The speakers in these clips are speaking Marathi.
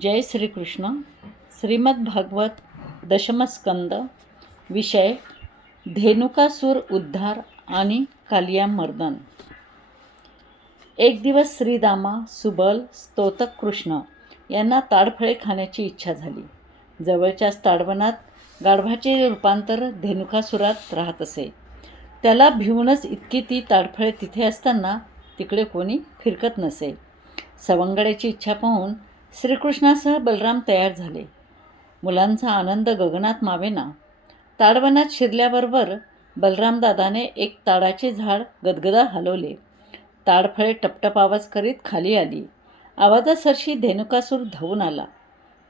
जय श्रीकृष्ण. श्रीमद्भागवत दशमस्कंद विषय धेनुकासूर उद्धार आणि कालिया मर्दन एक दिवस श्रीदामा सुबल स्तोतक कृष्ण यांना ताडफळे खाण्याची इच्छा झाली. जवळच्याच ताडवनात गाढवाचे रूपांतर धेनुकासुरात राहत असे. त्याला भिवूनच इतकी ती ताडफळे तिथे असताना तिकडे कोणी फिरकत नसे. सवंगड्याची इच्छा पाहून श्रीकृष्णासह बलराम तयार झाले. मुलांचा आनंद गगनात मावेना. ताडवनात शिरल्याबरोबर बलरामदादाने एक ताडाचे झाड गदगदा हलवले. ताडफळे टपटप आवाज करीत खाली आली. आवाजासरशी धेनुकासूर धावून आला.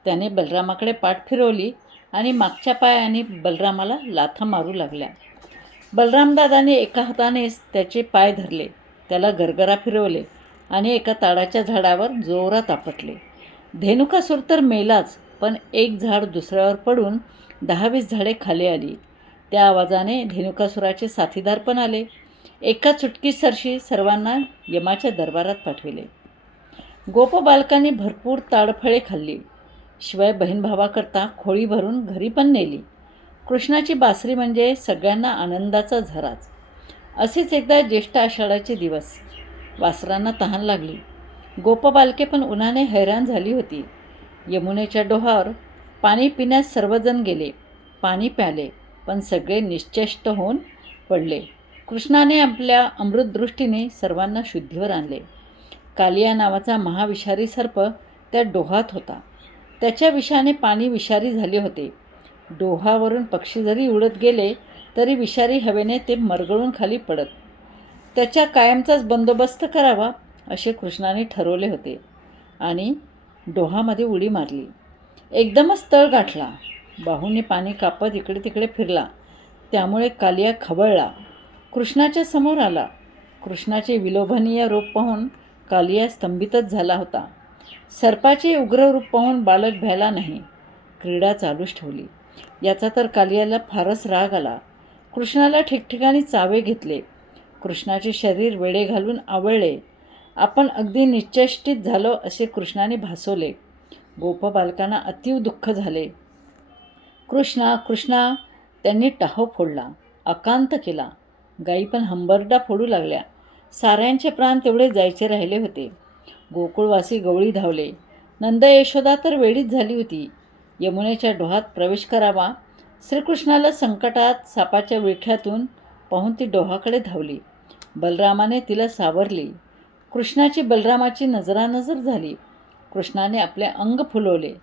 त्याने बलरामाकडे पाठ फिरवली आणि मागच्या पायाने बलरामाला लाथा मारू लागल्या. बलरामदादाने एका हातानेच त्याचे पाय धरले. त्याला गरगरा फिरवले आणि एका ताडाच्या झाडावर जोरात आपटले. धेनुकासूर तर मेलाच पण एक झाड दुसऱ्यावर पडून दहावीस झाडे खाली आली. त्या आवाजाने धेनुकासुराचे साथीदार पण आले. एका चुटकीसरशी सर्वांना यमाच्या दरबारात पाठविले. गोपबालकांनी भरपूर ताडफळे खाल्ली. शिवाय बहीणभावाकरता खोळी भरून घरी पण नेली. कृष्णाची बासरी म्हणजे सगळ्यांना आनंदाचा झराच. असेच एकदा ज्येष्ठ आषाढाचे दिवस. वासरांना तहान लागली. गोपबालके पण उन्हाने हैराण झाली होती. यमुनेच्या डोहावर पाणी पिण्यास सर्वजण गेले. पाणी प्याले पण सगळे निश्चेष्ट होऊन पडले. कृष्णाने आपल्या अमृतदृष्टीने सर्वांना शुद्धीवर आणले. कालिया नावाचा महाविषारी सर्प त्या डोहात होता. त्याच्या विषाने पाणी विषारी झाले होते. डोहावरून पक्षी जरी उडत गेले तरी विषारी हवेने ते मरगळून खाली पडत. त्याच्या कायमचाच बंदोबस्त करावा असे कृष्णाने ठरवले होते आणि डोहामध्ये उडी मारली. एकदमच तळ गाठला. बाहूने पाणी कापत इकडे तिकडे फिरला. त्यामुळे कालिया खवळला. कृष्णाच्या समोर आला. कृष्णाचे विलोभनीय रूप पाहून कालिया स्तंभितच झाला होता. सर्पाचे उग्र रूप पाहून बालक भ्याला नाही. क्रीडा चालूच ठेवली. याचा तर कालियाला फारच राग आला. कृष्णाला ठिकठिकाणी चावे घेतले. कृष्णाचे शरीर वेडे घालून आवळले. आपण अगदी निश्चेष्टित झालो असे कृष्णाने भासवले. गोपबालकांना अतीव दुःख झाले. कृष्णा कृष्णा त्यांनी टाहो फोडला अकांत केला. गाई पण हंबरडा फोडू लागल्या. साऱ्यांचे प्राण तेवढे जायचे राहिले होते. गोकुळवासी गवळी धावले. नंद यशोदा तर वेळीच झाली होती. यमुनेच्या डोहात प्रवेश करावा. श्रीकृष्णाला संकटात सापाच्या विळख्यातून पाहून ती डोहाकडे धावली. बलरामाने तिला सावरली. कृष्णाची बलरामाची नजरानजर झाली. कृष्णाने आपले अंग फुलवले.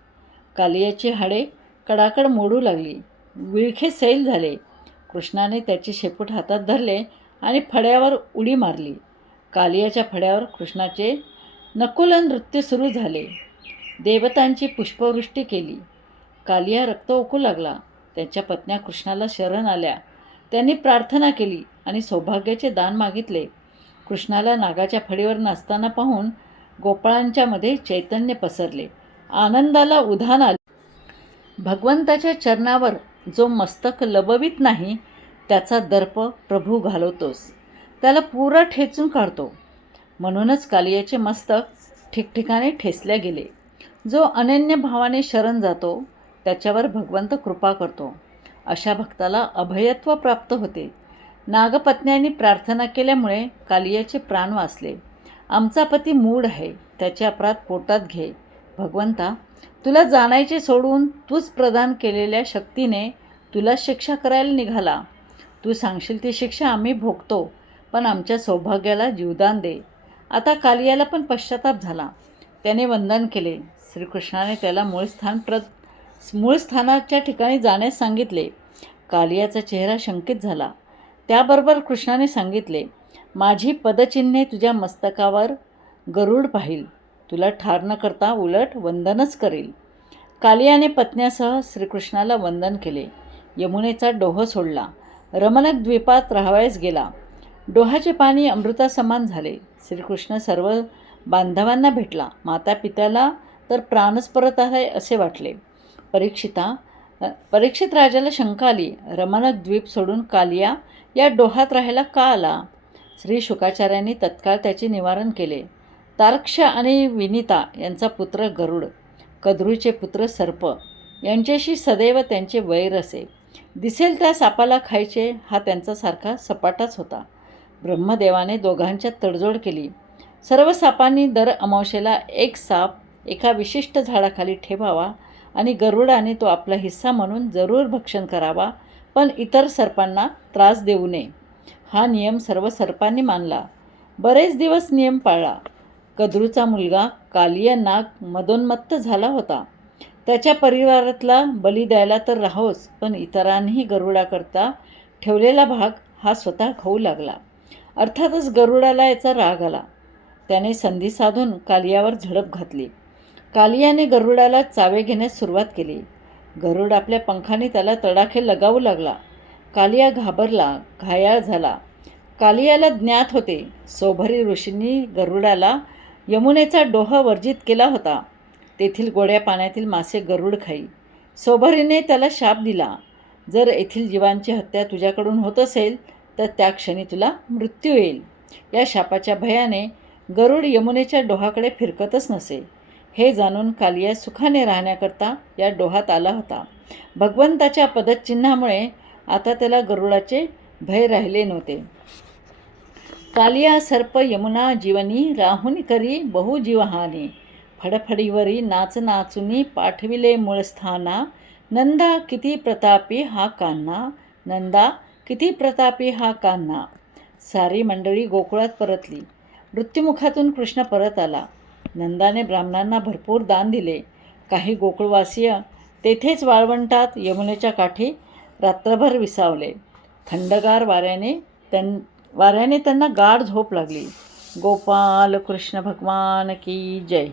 कालियाची हाडे कडाकड मोडू लागली. विळखे सैल झाले. कृष्णाने त्याचे शेपूट हातात धरले आणि फड्यावर उडी मारली. कालियाच्या फड्यावर कृष्णाचे नकुल नृत्य सुरू झाले. देवतांची पुष्पवृष्टी केली. कालिया रक्त ओकू लागला. त्याच्या पत्न्या कृष्णाला शरण आल्या. त्यांनी प्रार्थना केली आणि सौभाग्याचे दान मागितले. कृष्णाला नागाच्या फडीवर नाचताना पाहून गोपाळांच्यामध्ये चैतन्य पसरले. आनंदाला उधाण आले. भगवंताच्या चरणावर जो मस्तक लबवित नाही त्याचा दर्प प्रभू घालवतोस. त्याला पुरा ठेचून काढतो. म्हणूनच कालियाचे मस्तक ठिकठिकाणी ठेसले गेले. जो अनन्य भावाने शरण जातो त्याच्यावर भगवंत कृपा करतो. अशा भक्ताला अभयत्व प्राप्त होते. नागपत्न्यांनी प्रार्थना केल्यामुळे कालियाचे प्राण वाचले. आमचा पती मूड आहे त्याचे अपराध पोटात घे. भगवंता तुला जाणायचे सोडून तूच प्रदान केलेल्या शक्तीने तुला शिक्षा करायला निघाला. तू सांगशील ती शिक्षा आम्ही भोगतो पण आमच्या सौभाग्याला जीवदान दे. आता कालियाला पण पश्चाताप झाला. त्याने वंदन केले. श्रीकृष्णाने त्याला मूळ स्थान प्र मूळ स्थानाच्या ठिकाणी जाण्यास सांगितले. कालियाचा चेहरा शंकित झाला. त्याबरोबर कृष्णाने सांगितले माझी पदचिन्हे तुझ्या मस्तकावर गरुड पाहिल. तुला ठार न करता उलट वंदनच करेल. कालियाने पत्न्यासह श्रीकृष्णाला वंदन केले. यमुनेचा डोह सोडला. रमणक द्वीपात राहावयास गेला. डोहाचे पाणी अमृतासमान झाले. श्रीकृष्ण सर्व बांधवांना भेटला. माता पित्याला तर प्राणच परत आहे असे वाटले. परीक्षिता परीक्षित राजाला शंका आली. रमणक द्वीप सोडून कालिया या डोहात राहायला का आला? श्री शुकाचार्यांनी तत्काळ त्याचे निवारण केले. तारक्ष आणि विनिता यांचा पुत्र गरुड कद्रूचे पुत्र सर्प यांच्याशी सदैव त्यांचे वैर असे. दिसेल त्या सापाला खायचे हा त्यांचा सारखा सपाटाच होता. ब्रह्मदेवाने दोघांच्या तडजोड केली. सर्व सापांनी दर अमावशेला एक साप एका विशिष्ट झाडाखाली ठेवावा आणि गरुडाने तो आपला हिस्सा म्हणून जरूर भक्षण करावा पण इतर सर्पांना त्रास देऊ नये. हा नियम सर्व सर्पांनी मानला. बरेच दिवस नियम पाळला. कद्रूचा मुलगा कालिया नाग मदोन्मत्त झाला होता. त्याच्या परिवारातला बली द्यायला तर राहोच पण इतरांनीही गरुडाकरता ठेवलेला भाग हा स्वतः खाऊ लागला. अर्थातच गरुडाला याचा राग आला. त्याने संधी साधून कालियावर झडप घातली. कालियाने गरुडाला चावे घेण्यास सुरुवात केली. गरुड आपल्या पंखाने त्याला तडाखे लगावू लागला. कालिया घाबरला घायाळ झाला. कालियाला ज्ञात होते सोभरी ऋषींनी गरुडाला यमुनेचा डोह वर्जित केला होता. तेथील गोड्या पाण्यातील मासे गरुड खाई. सोभरीने त्याला शाप दिला. जर येथील जीवांची हत्या तुझ्याकडून होत असेल तर त्या क्षणी तुला मृत्यू येईल. या शापाच्या भयाने गरुड यमुनेच्या डोहाकडे फिरकतच नसे. हे जाणून कालिया सुखाने राहण्याकरता या डोहात आला होता. भगवंताच्या पदचिन्हामुळे आता त्याला गरुडाचे भय राहिले नव्हते. कालिया सर्प यमुना जीवनी राहुनी करी बहुजीवहानी फडफडीवरी नाच नाचुनी पाठविले मूळस्थाना नंदा किती प्रतापी हा कान्हा. नंदा किती प्रतापी हा कान्हा. सारी मंडळी गोकुळात परतली. मृत्युमुखातून कृष्ण परत आला. नंदाने ब्राह्मणांना भरपूर दान दिले. काही गोकुळवासीय तेथेच वाळवंटात यमुनेच्या काठी रात्रभर विसावले. थंडगार वाऱ्याने त्यां वाऱ्याने त्यांना गाढ झोप लागली. गोपाल कृष्ण भगवान की जय!